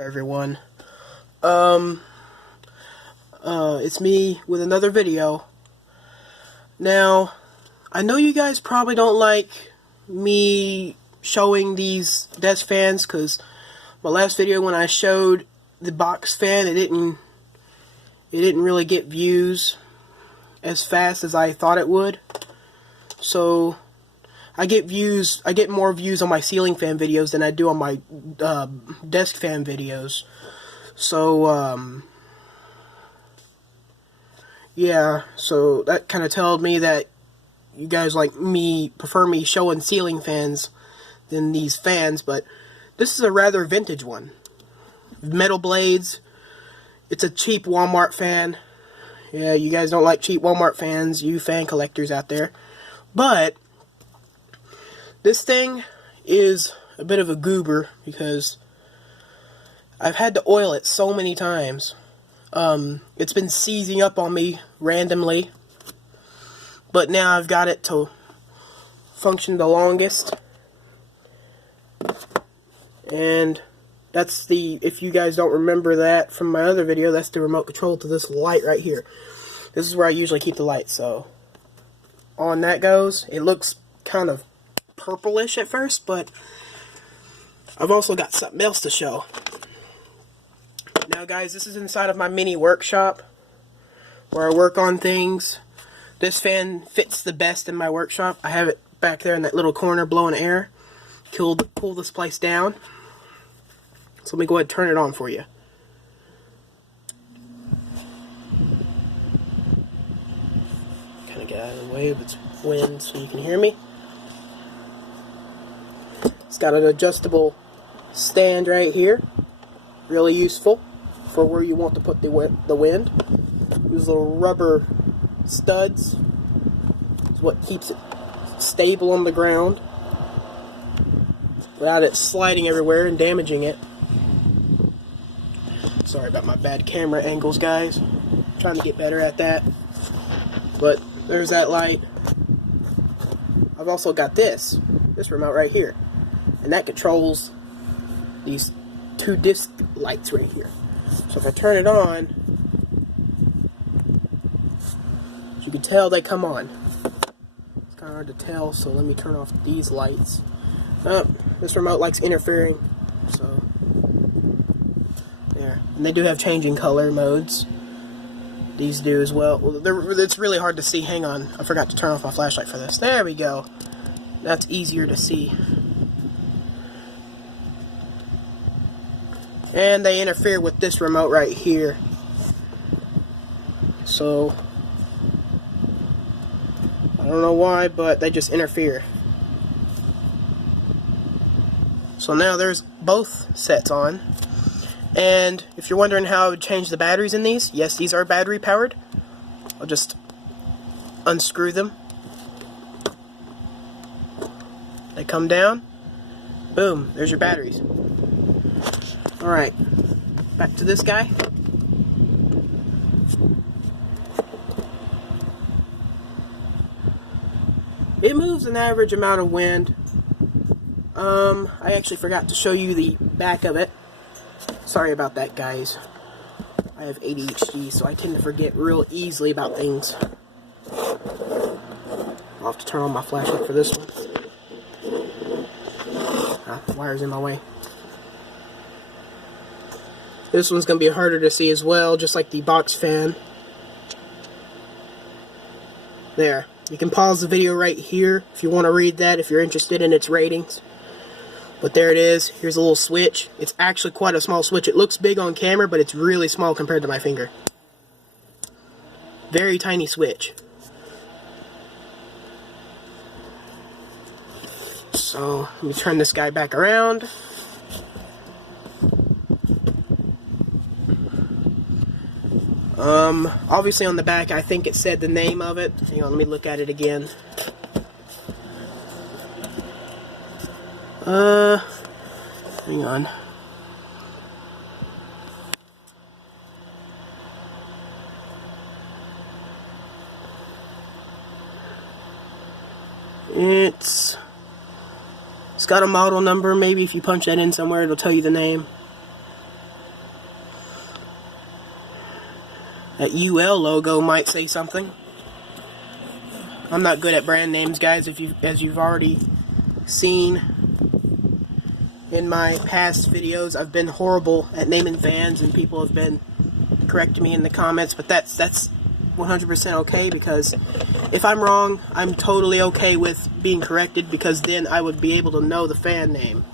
Everyone. It's me with another video. Now, I know you guys probably don't like me showing these desk fans, because my last video when I showed the box fan, it didn't really get views as fast as I thought it would. So I get more views on my ceiling fan videos than I do on my desk fan videos. So yeah, so that kind of told me that you guys prefer me showing ceiling fans than these fans. But this is a rather vintage one. Metal blades. It's a cheap Walmart fan. Yeah, you guys don't like cheap Walmart fans, you fan collectors out there. But this thing is a bit of a goober because I've had to oil it so many times. It's been seizing up on me randomly, but now I've got it to function the longest. And that's if you guys don't remember that from my other video, that's the remote control to this light right here. This is where I usually keep the light, so on that goes. It looks kind of purplish at first, but I've also got something else to show. Now guys, this is inside of my mini workshop where I work on things. This fan fits the best in my workshop. I have it back there in that little corner blowing air. Pull this place down. So let me go ahead and turn it on for you. Kind of get out of the way of its wind so you can hear me. It's got an adjustable stand right here. Really useful for where you want to put the wind. These little rubber studs is what keeps it stable on the ground without it sliding everywhere and damaging it. Sorry about my bad camera angles, guys. I'm trying to get better at that. But there's that light. I've also got this remote right here, and that controls these two disc lights right here. So if I turn it on, as you can tell, they come on. It's kind of hard to tell, so let me turn off these lights. This remote likes interfering, so there. And they do have changing color modes. These do as well. It's really hard to see. Hang on, I forgot to turn off my flashlight for this. There we go. That's easier to see. And they interfere with this remote right here. So I don't know why, but they just interfere. So now there's both sets on. And if you're wondering how I would change the batteries in these, yes, these are battery powered. I'll just unscrew them. They come down. Boom, there's your batteries. Alright, back to this guy. It moves an average amount of wind. I actually forgot to show you the back of it. Sorry about that, guys. I have ADHD, so I tend to forget real easily about things. I'll have to turn on my flashlight for this one. The wire's in my way. This one's going to be harder to see as well, just like the box fan. There. You can pause the video right here if you want to read that, if you're interested in its ratings. But there it is. Here's a little switch. It's actually quite a small switch. It looks big on camera, but it's really small compared to my finger. Very tiny switch. So, let me turn this guy back around. Obviously on the back, I think it said the name of it. Hang on, let me look at it again. Hang on. It's got a model number. Maybe if you punch that in somewhere, it'll tell you the name. That UL logo might say something. I'm not good at brand names, guys, as you've already seen in my past videos. I've been horrible at naming fans, and people have been correcting me in the comments, but that's 100% okay, because if I'm wrong, I'm totally okay with being corrected, because then I would be able to know the fan name.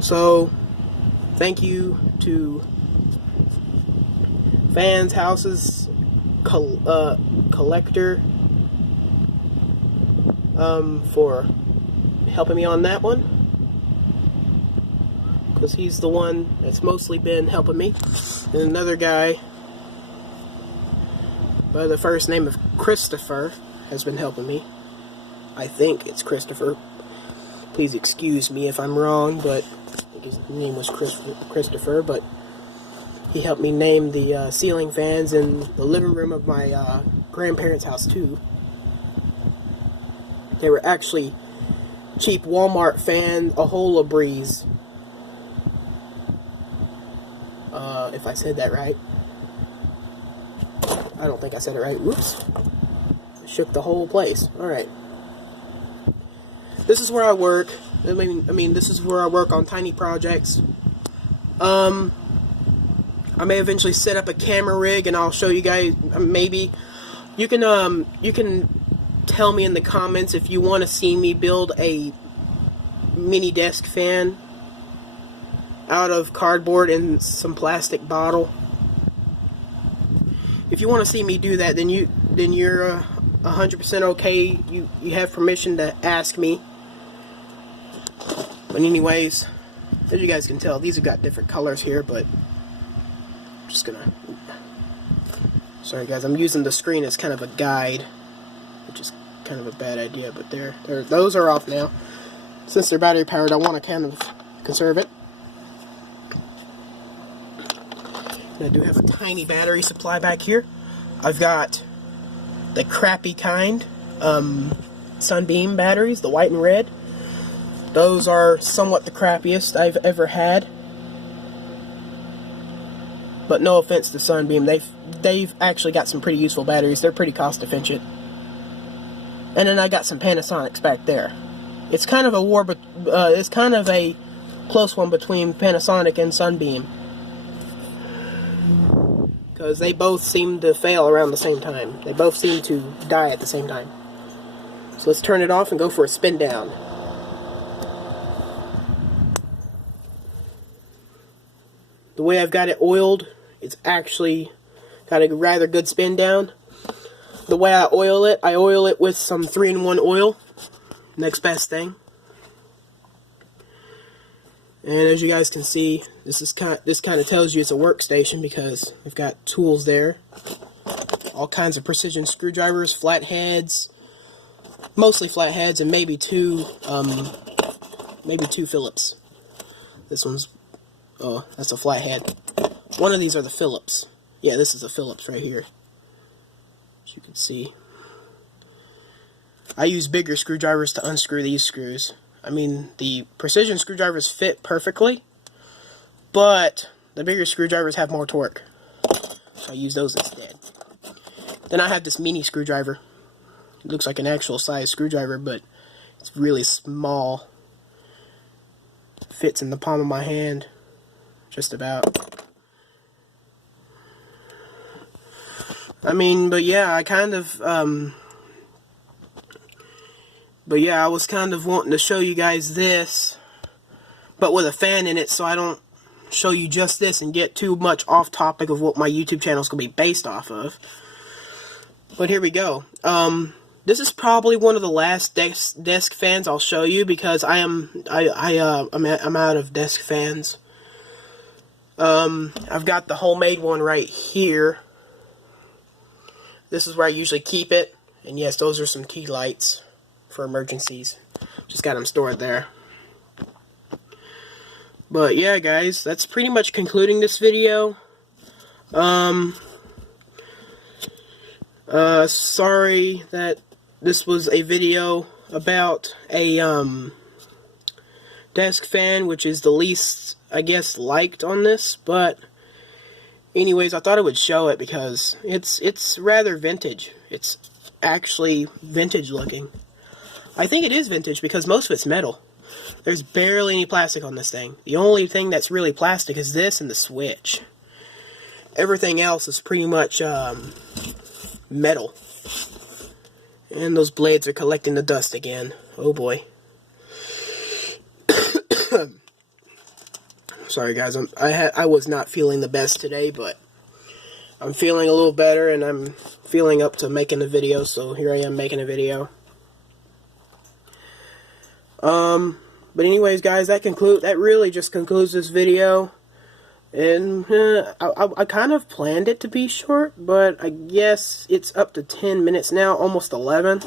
So, thank you to Fans Houses Collector for helping me on that one, because he's the one that's mostly been helping me. And another guy by the first name of Christopher has been helping me. I think it's Christopher. Please excuse me if I'm wrong, but I think his name was Christopher. But he helped me name the ceiling fans in the living room of my grandparents' house too. They were actually cheap Walmart fan Ahola Breeze. If I said that right. I don't think I said it right. Whoops. Shook the whole place. Alright. This is where I work. I mean, this is where I work on tiny projects. I may eventually set up a camera rig, and I'll show you guys. Maybe you can tell me in the comments if you want to see me build a mini desk fan out of cardboard and some plastic bottle. If you want to see me do that, then you're 100% okay. You have permission to ask me. But anyways, as you guys can tell, these have got different colors here, but I'm just gonna... Sorry guys, I'm using the screen as kind of a guide, which is kind of a bad idea, but those are off now. Since they're battery powered, I want to kind of conserve it. And I do have a tiny battery supply back here. I've got the crappy kind, Sunbeam batteries, the white and red. Those are somewhat the crappiest I've ever had. But no offense to Sunbeam, they've actually got some pretty useful batteries. They're pretty cost efficient. And then I got some Panasonics back there. It's kind of a war, but it's kind of a close one between Panasonic and Sunbeam, because they both seem to fail around the same time. They both seem to die at the same time. So let's turn it off and go for a spin down. The way I've got it oiled, it's actually got a rather good spin down. The way I oil it with some 3-in-1 oil. Next best thing. And as you guys can see, this kind of tells you it's a workstation, because I've got tools there. All kinds of precision screwdrivers, flatheads, mostly flatheads, and maybe two Phillips. This one's, oh, that's a flathead. One of these are the Phillips. Yeah, this is a Phillips right here, as you can see. I use bigger screwdrivers to unscrew these screws. I mean, the precision screwdrivers fit perfectly, but the bigger screwdrivers have more torque, so I use those instead. Then I have this mini screwdriver. It looks like an actual size screwdriver, but it's really small. Fits in the palm of my hand, just about. I mean, but yeah, I kind of, but yeah, I was kind of wanting to show you guys this, but with a fan in it, so I don't show you just this and get too much off topic of what my YouTube channel is going to be based off of. But here we go. This is probably one of the last desk fans I'll show you, because I'm out of desk fans. I've got the homemade one right here. This is where I usually keep it, and yes, those are some key lights for emergencies. Just got them stored there. But yeah, guys, that's pretty much concluding this video. Sorry that this was a video about a desk fan, which is the least, I guess, liked on this, but Anyways, I thought I would show it because it's rather vintage. It's actually vintage looking. I think it is vintage because most of it's metal. There's barely any plastic on this thing. The only thing that's really plastic is this and the switch. Everything else is pretty much metal. And those blades are collecting the dust again. Oh boy. Sorry guys, I was not feeling the best today, but I'm feeling a little better and I'm feeling up to making a video, so here I am making a video. But anyways guys, that really just concludes this video. And I kind of planned it to be short, but I guess it's up to 10 minutes now, almost 11.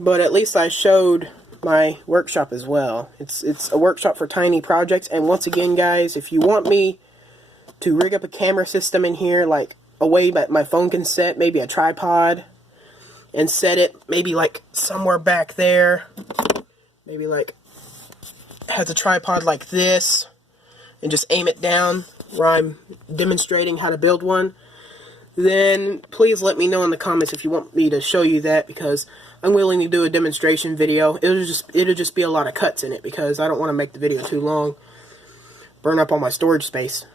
But at least I showed my workshop as well. It's a workshop for tiny projects, and once again guys, if you want me to rig up a camera system in here, like a way that my phone can set, maybe a tripod, and set it maybe like somewhere back there, maybe like has a tripod like this, and just aim it down where I'm demonstrating how to build one, then please let me know in the comments if you want me to show you that, because I'm willing to do a demonstration video. It'll just be a lot of cuts in it because I don't want to make the video too long, burn up all my storage space.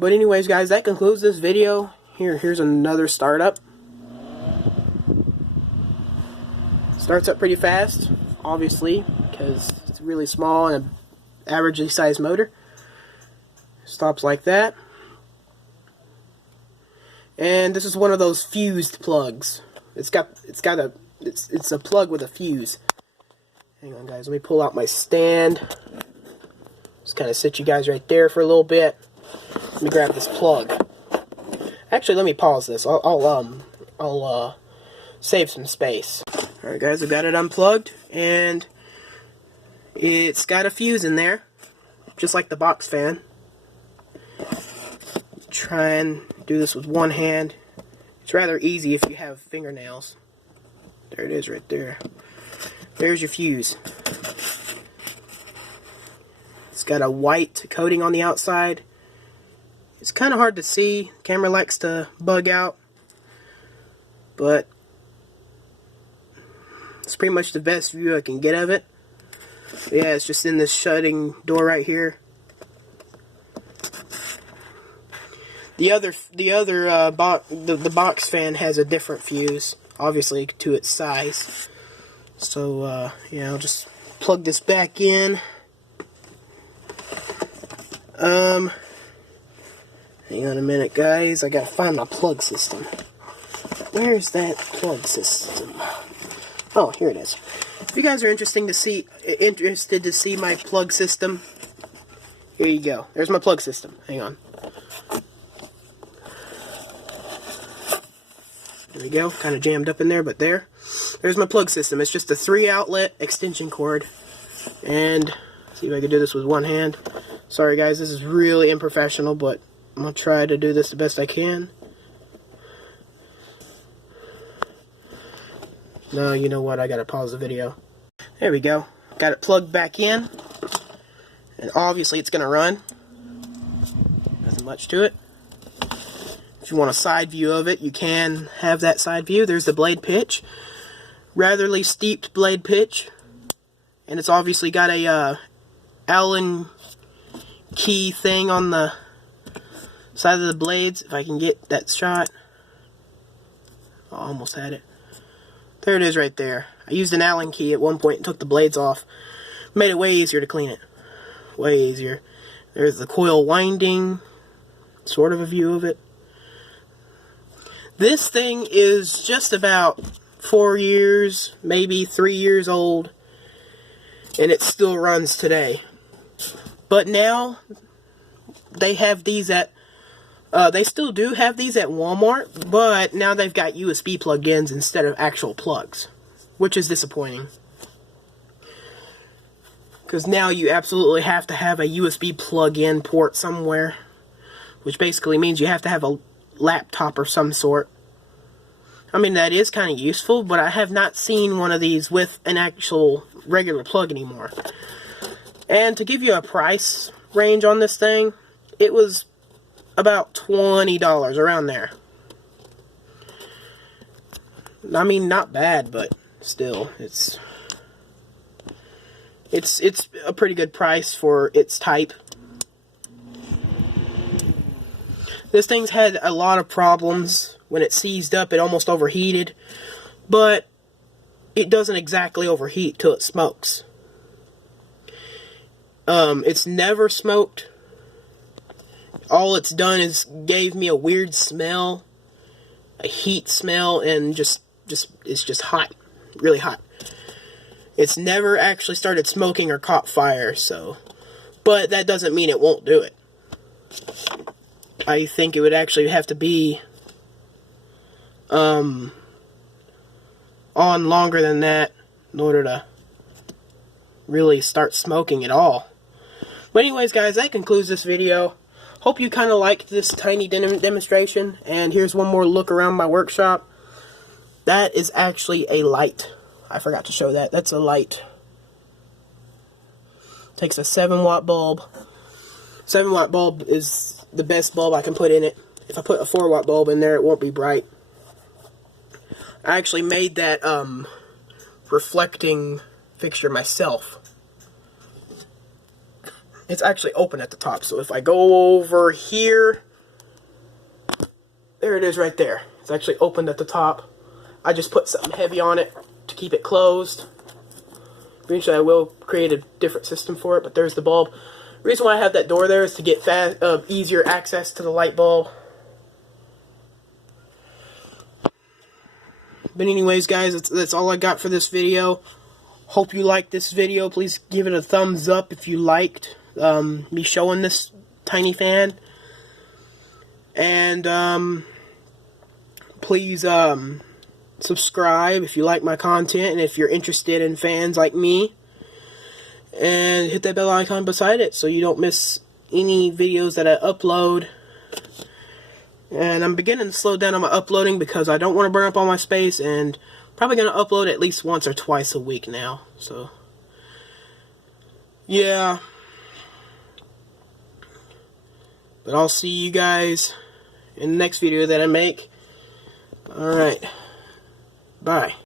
But anyways guys, that concludes this video. Here's another startup. Starts up pretty fast, obviously, because it's really small and an averagely sized motor. Stops like that. And this is one of those fused plugs. It's a plug with a fuse. Hang on guys, let me pull out my stand. Just kind of sit you guys right there for a little bit. Let me grab this plug. Actually, let me pause this. I'll save some space. Alright guys, I got it unplugged, and it's got a fuse in there, just like the box fan. Try and do this with one hand. It's rather easy if you have fingernails. There it is right there. There's your fuse. It's got a white coating on the outside. It's kind of hard to see. The camera likes to bug out. But it's pretty much the best view I can get of it. But yeah, it's just in this shutting door right here. The box fan has a different fuse, obviously to its size. So yeah, I'll just plug this back in. Hang on a minute, guys. I gotta find my plug system. Where's that plug system? Oh, here it is. If you guys are interested to see my plug system, here you go. There's my plug system. Hang on. There we go. Kind of jammed up in there, but there's my plug system. It's just a 3-outlet extension cord. And see if I can do this with one hand. Sorry guys, this is really unprofessional, but I'm gonna try to do this the best I can. No, you know what? I gotta pause the video. There we go. Got it plugged back in. And obviously it's gonna run. Nothing much to it. If you want a side view of it, you can have that side view. There's the blade pitch. Ratherly steeped blade pitch. And it's obviously got a Allen key thing on the side of the blades. If I can get that shot. I almost had it. There it is right there. I used an Allen key at one point and took the blades off. Made it way easier to clean it. Way easier. There's the coil winding. Sort of a view of it. This thing is just about 4 years, maybe 3 years old, and it still runs today. But now, they have these at, they still do have these at Walmart, but now they've got USB plug-ins instead of actual plugs, which is disappointing. Because now you absolutely have to have a USB plug-in port somewhere, which basically means you have to have a laptop or some sort. I mean, that is kind of useful, but I have not seen one of these with an actual regular plug anymore. And to give you a price range on this thing, it was about $20 around there. I mean, not bad, but still, it's a pretty good price for its type. This thing's had a lot of problems. When it seized up, it almost overheated, but it doesn't exactly overheat till it smokes. It's never smoked. All it's done is gave me a weird smell, a heat smell, and it's just hot, really hot. It's never actually started smoking or caught fire, so, but that doesn't mean it won't do it. I think it would actually have to be on longer than that in order to really start smoking at all. But anyways, guys, that concludes this video. Hope you kind of liked this tiny demonstration. And here's one more look around my workshop. That is actually a light. I forgot to show that. That's a light. Takes a 7-watt bulb. 7-watt bulb is the best bulb I can put in it. If I put a 4-watt bulb in there, it won't be bright. I actually made that reflecting fixture myself. It's actually open at the top, so if I go over here, there it is right there. It's actually opened at the top. I just put something heavy on it to keep it closed. Eventually I will create a different system for it, but there's the bulb. The reason why I have that door there is to get easier access to the light bulb. But anyways, guys, that's all I got for this video. Hope you liked this video. Please give it a thumbs up if you liked me showing this tiny fan. And please subscribe if you like my content and if you're interested in fans like me. And hit that bell icon beside it so you don't miss any videos that I upload. And I'm beginning to slow down on my uploading because I don't want to burn up all my space, and probably going to upload at least once or twice a week now. So, yeah. But I'll see you guys in the next video that I make. Alright. Bye.